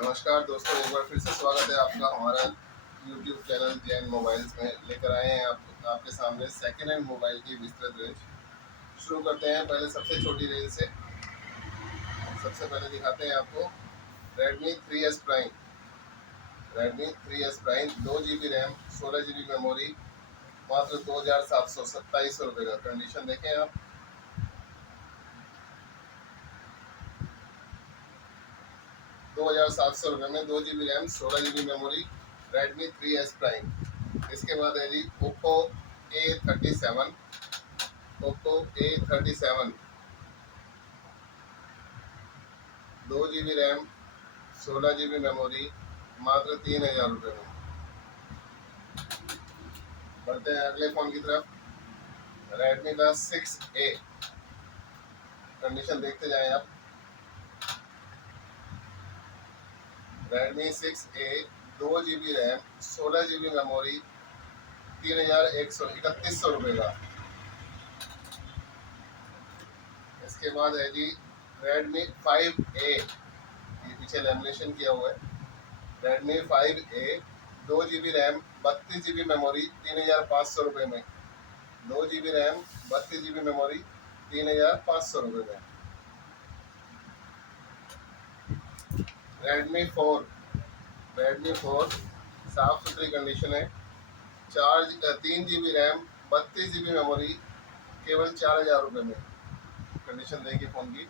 नमस्कार दोस्तों, एक बार फिर से स्वागत है आपका हमारा यूट्यूब चैनल जैन मोबाइल्स में। लेकर आए हैं आपके सामने सेकेंड हैंड मोबाइल की विस्तृत रेंज। शुरू करते हैं पहले सबसे छोटी रेंज से। सबसे पहले दिखाते हैं आपको Redmi 3S Prime 2 GB RAM, 16 GB memory, मात्र 2,727 रुपये का। कंडीशन देखें आप, 2,700 रुपये में 2 GB RAM, 16 GB memory, Redmi 3S Prime। इसके बाद है जी A37, Oppo A37, 2 GB RAM, 16 GB memory, मात्र 3,000 रुपये में। बढ़ते हैं अगले फ़ोन की तरफ, Redmi का 6A। कंडीशन देखते जाएं आप। Redmi 6A, 2 GB RAM, 16 GB memory, 3,131 रुपये का। इसके बाद है जी Redmi 5A, ये पीछे लेमिनेशन किया हुआ है। Redmi 5A, 2 GB RAM, 32 GB memory, 3,500 रुपये में। 2 GB रैम, 32 GB मेमोरी, 3,500 रुपये में। Redmi 4 साफ सुथरी कंडीशन है। 3 GB रैम, 32 GB मेमोरी, केवल 4,000 रुपये में। कंडीशन देखिए फ़ोन की।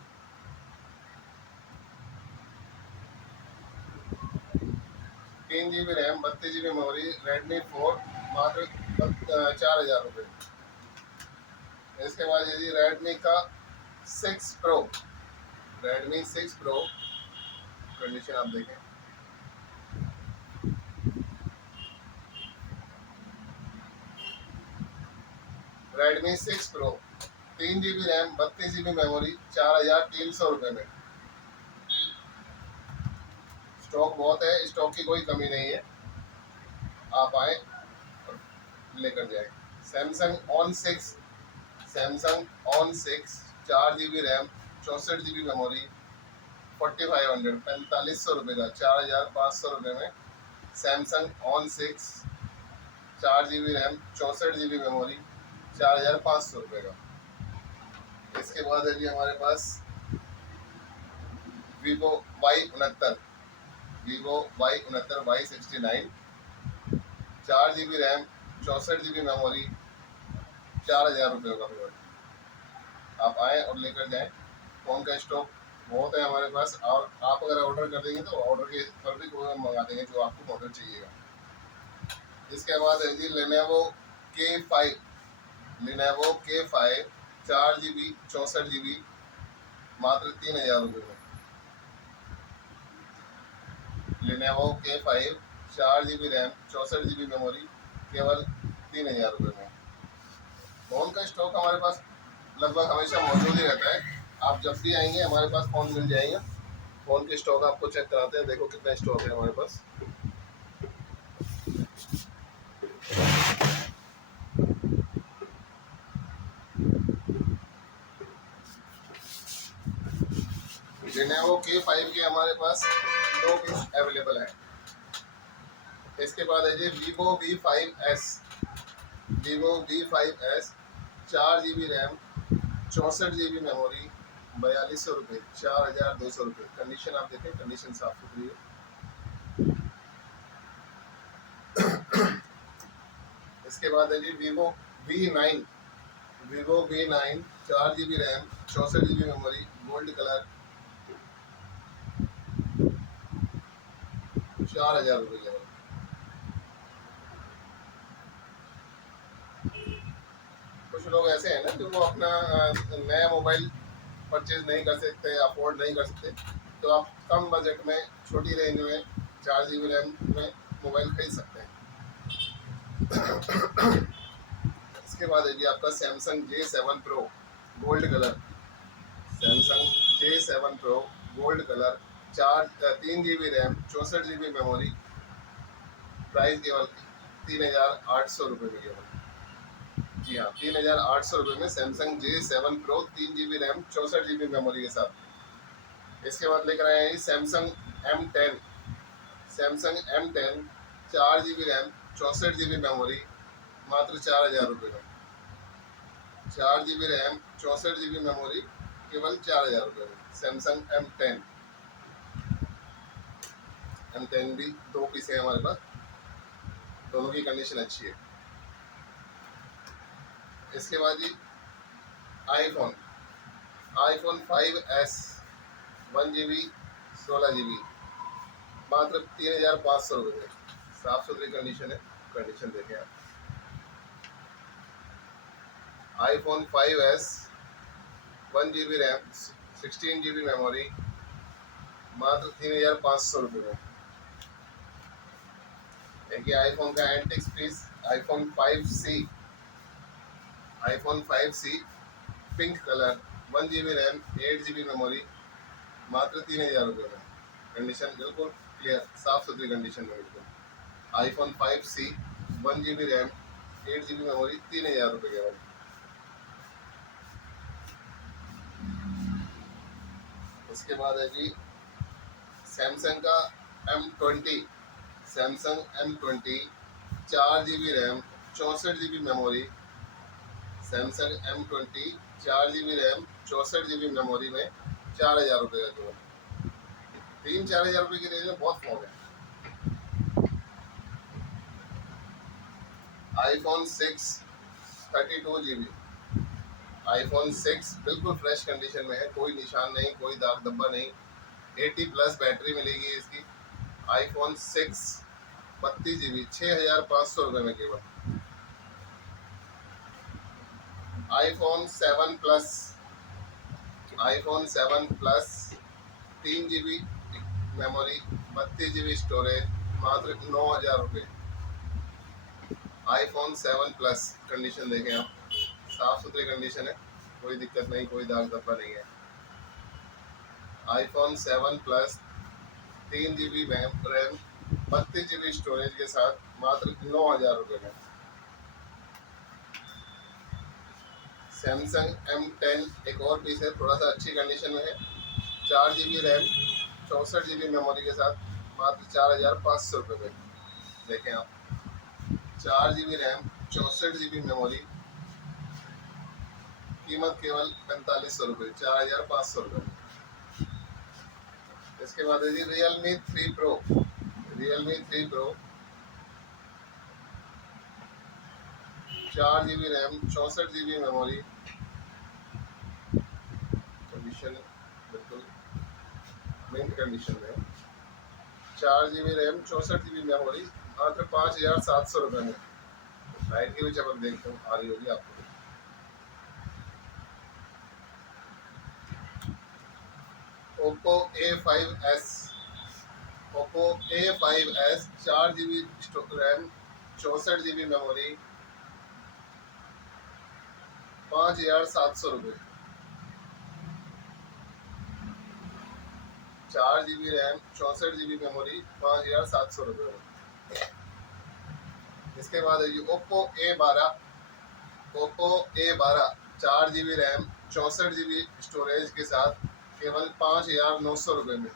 3 GB RAM, 32 GB memory, Redmi 4, मात्र 4,000 रुपये। इसके बाद यदि Redmi का 6 Pro, Redmi 6 Pro, कंडीशन आप देखें। Redmi 6 Pro, 3 GB RAM, 32 GB memory, 4,300 रुपये में। स्टॉक बहुत है, स्टॉक की कोई कमी नहीं है, आप आए और लेकर जाए। Samsung on 6, 4 GB RAM, 64 GB memory, 4500, 4,500 रुपये का, 4,500 रुपये में। Samsung on 6, 4 GB RAM, 64 GB memory, 4,500 रुपये का। इसके बाद है जी हमारे पास Vivo Y69, Y69, 4 GB RAM, 64 GB memory, 4,000 रुपये का प्रोडक्ट। आप आएँ और लेकर जाएँ। फ़ोन का स्टॉक बहुत है हमारे पास, और आप अगर ऑर्डर कर देंगे तो ऑर्डर के पर भी कोई मंगा देंगे जो आपको मॉडल चाहिएगा। इसके बाद है जी K5, Lenovo K5, 4 GB, 64 GB, मात्र 3,000 रुपये में। Lenovo K5, 4 GB RAM, 64 GB memory, केवल 3,000 रुपये में। फ़ोन का स्टॉक हमारे पास लगभग हमेशा मौजूद ही रहता है। आप जब भी आएंगे हमारे पास फ़ोन मिल जाएगा। फ़ोन के स्टॉक आपको चेक कराते हैं, देखो कितना स्टॉक है हमारे पास। Lenovo K5 के हमारे पास 2 पीस अवेलेबल हैं। इसके बाद है जी Vivo V5S, 4 GB RAM, 64 GB memory, 4,200 रुपये, 4,200 रुपये। कंडीशन आप देखें, कंडीशन साफ सुथरी है। इसके बाद है जी V9, 4 GB RAM, 64 GB memory, gold colour, 4,000 रुपये केवल। कुछ लोग ऐसे हैं ना जो वो अपना नया मोबाइल परचेज नहीं कर सकते, अफोर्ड नहीं कर सकते, तो आप कम बजट में, छोटी रेंज में, 4 GB रैम में मोबाइल खरीद सकते हैं। इसके बाद है जी आपका Samsung J7 Pro gold colour, Samsung J7 Pro gold colour, 3 GB RAM, 64 GB memory, price केवल 3,800 रुपये में केवल। जी हाँ, 3,800 रुपये में Samsung J7 Pro, 3 GB RAM, 64 GB memory के साथ। इसके बाद लेकर आए हैं Samsung M10, Samsung M10 4 GB RAM 64 GB memory मात्र 4,000 रुपये में। 4 GB रैम 64 GB मेमोरी केवल 4,000 रुपये में। सैमसंग M10 भी 2 पीस है हमारे पास, दोनों की कंडीशन अच्छी है। इसके बाद जी आईफोन 5S 1 GB 16 GB मात्र 3,500 रुपये में। साफ सुथरी कंडीशन है, कंडीशन देखें आप। IPhone 5S 1 GB RAM 16 GB memory मात्र 3,500 रुपये में। देखिए आईफोन का antiques piece iPhone 5C pink colour 1 GB RAM 8 GB memory मात्र 3,000 रुपये में। कंडीशन बिल्कुल क्लियर, साफ सुथरी कंडीशन में बिल्कुल। IPhone 5C 1 GB RAM 8 GB memory 3,000 रुपये के बाद। उसके बाद है जी सैमसंग का M20 4 GB RAM 64 GB memory. Samsung M20 4 GB RAM 64 GB memory में 4,000 रुपये का केवल। 3-4 हज़ार रुपये की रेंज में बहुत फोन है। आईफोन 6 32 GB आईफोन 6 बिल्कुल फ्रेश कंडीशन में है, कोई निशान नहीं, कोई दाग धब्बा नहीं। 80+ बैटरी मिलेगी इसकी। आईफोन 6 32 GB 6,500 रुपये में केवल। IPhone 7 plus 3 GB memory 32 GB storage मात्र 9,000 रुपये। आईफोन 7 प्लस कंडीशन देखें आप, साफ सुथरी कंडीशन है, कोई दिक्कत नहीं, कोई दाग धब्बा नहीं है। IPhone 7 plus 3 GB RAM 32 GB storage के साथ मात्र 9,000 रुपये में। सैमसंग M10 एक और पीस है, थोड़ा सा अच्छी कंडीशन में है। 4 GB रैम 64 GB मेमोरी के साथ मात्र 4,500 रुपये में। देखें आप, 4 GB रैम 64 GB मेमोरी कीमत केवल 4,500 रुपये, 4,500 रुपये में। इसके बाद है जी Realme 3 Pro 4 GB RAM 64 GB memory. Condition बिल्कुल मिंट कंडीशन में। 4 GB रैम 64 GB मेमोरी मात्र 5,700 रुपये में। लाइट की भी चमक देखते हो आ रही होगी आपको। Oppo A5s 4 GB RAM 64 GB memory 5,700 रुपये। 4 GB रैम 64 GB मेमोरी 5,700 रुपये में। इसके बाद है जी Oppo A12 4 GB RAM 64 GB storage के साथ केवल 5,900 रुपये में।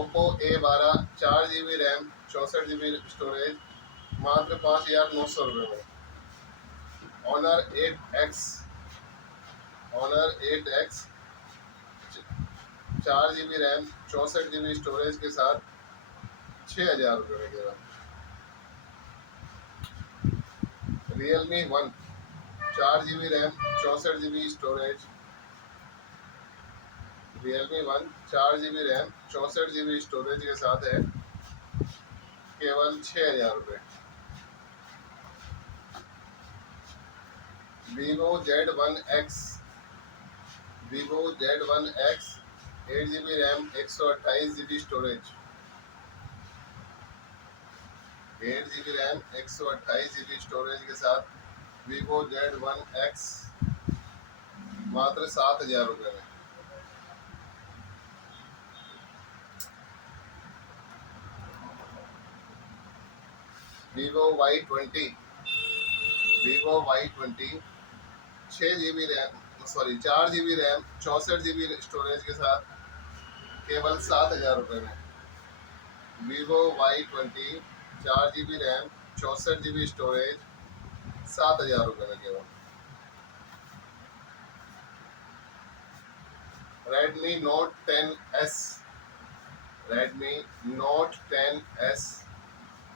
Oppo A12 4 GB RAM 64 GB storage मात्र 5,900 रुपये में। Honor 8X 4 GB RAM 64 GB storage के साथ 6,000 रुपये में केवल। Realme 1 4 GB RAM 64 GB storage. Realme 1 4 GB RAM 64 GB storage के साथ है केवल 6,000 रुपये। Vivo Z1X 8 GB RAM 128 GB storage. 8 GB RAM 128 GB storage के साथ Vivo Z1X मात्र 7,000 रुपये में। Vivo Y20 6 GB RAM sorry 4 GB RAM 64 GB storage के साथ केवल 7,000 रुपये में। Vivo Y20 4 GB RAM 64 GB storage 7,000 रुपये में केवल। Redmi Note 10S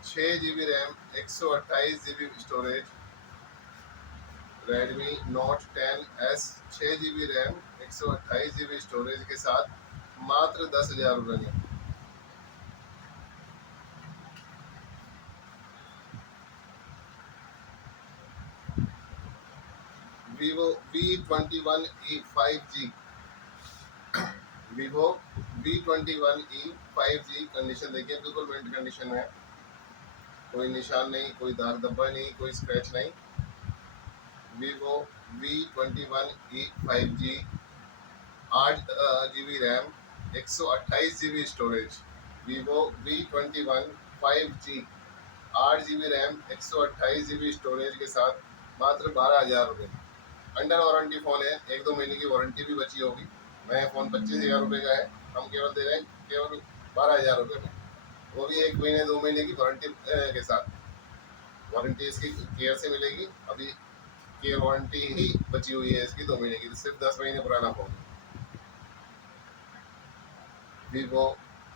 6 GB RAM 128 GB storage. Redmi Note 10S 6 GB RAM 128 GB storage के साथ मात्र 10,000 रुपये में। Vivo V21e 5G Vivo V21e 5G condition देखिए बिल्कुल मिंट कंडीशन में है, कोई निशान नहीं, कोई दाग धब्बा नहीं, कोई स्क्रैच नहीं। Vivo V21e 5G 8 GB RAM 128 GB storage. Vivo V21 5G 8 GB RAM 128 GB storage के साथ मात्र 12,000 रुपये। अंडर वारंटी फ़ोन है, 1-2 महीने की वारंटी भी बची होगी। नया फ़ोन 25,000 रुपये का है, हम केवल दे रहे हैं केवल 12,000 रुपये में, वो भी 1 महीने 2 महीने की वारंटी के साथ। वारंटी इसकी केयर से मिलेगी, अभी केयर वारंटी ही बची हुई है इसकी 2 महीने की, सिर्फ 10 महीने पुराना phone. Vivo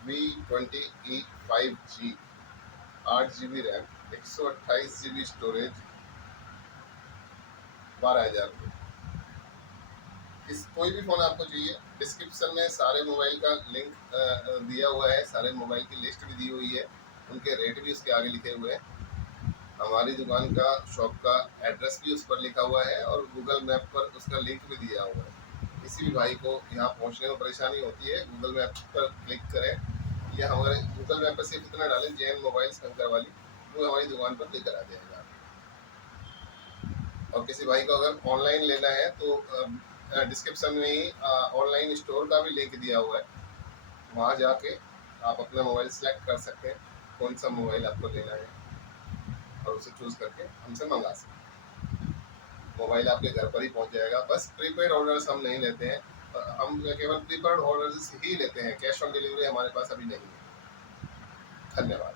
V20e 5G 8 GB RAM 128 GB storage 12,000 रुपये। इस कोई भी फ़ोन आपको चाहिए, डिस्क्रिप्शन में सारे मोबाइल का लिंक दिया हुआ है, सारे मोबाइल की लिस्ट भी दी हुई है, उनके रेट भी उसके आगे लिखे हुए हैं। हमारी दुकान का शॉप का एड्रेस भी उस पर लिखा हुआ है और गूगल मैप पर उसका लिंक भी दिया हुआ है। किसी भी भाई को यहाँ पहुँचने में परेशानी होती है, गूगल मैप पर क्लिक करें या हमारे गूगल मैप पर सिर्फ इतना डालें जैन मोबाइल कंकर वाली, वो हमारी दुकान पर लेकर आ जाएगा। और किसी भाई को अगर ऑनलाइन लेना है तो डिस्क्रिप्शन में ही ऑनलाइन स्टोर का भी लिंक दिया हुआ है, वहाँ जाके आप अपना मोबाइल सेलेक्ट कर सकते हैं कौन सा मोबाइल आपको लेना है और उसे चूज़ करके हमसे मंगा सकते हैं। मोबाइल आपके घर पर ही पहुँच जाएगा। बस प्रीपेड ऑर्डर्स हम नहीं लेते हैं, हम केवल प्रीपेड ऑर्डर्स ही लेते हैं, कैश ऑन डिलीवरी हमारे पास अभी नहीं है। धन्यवाद।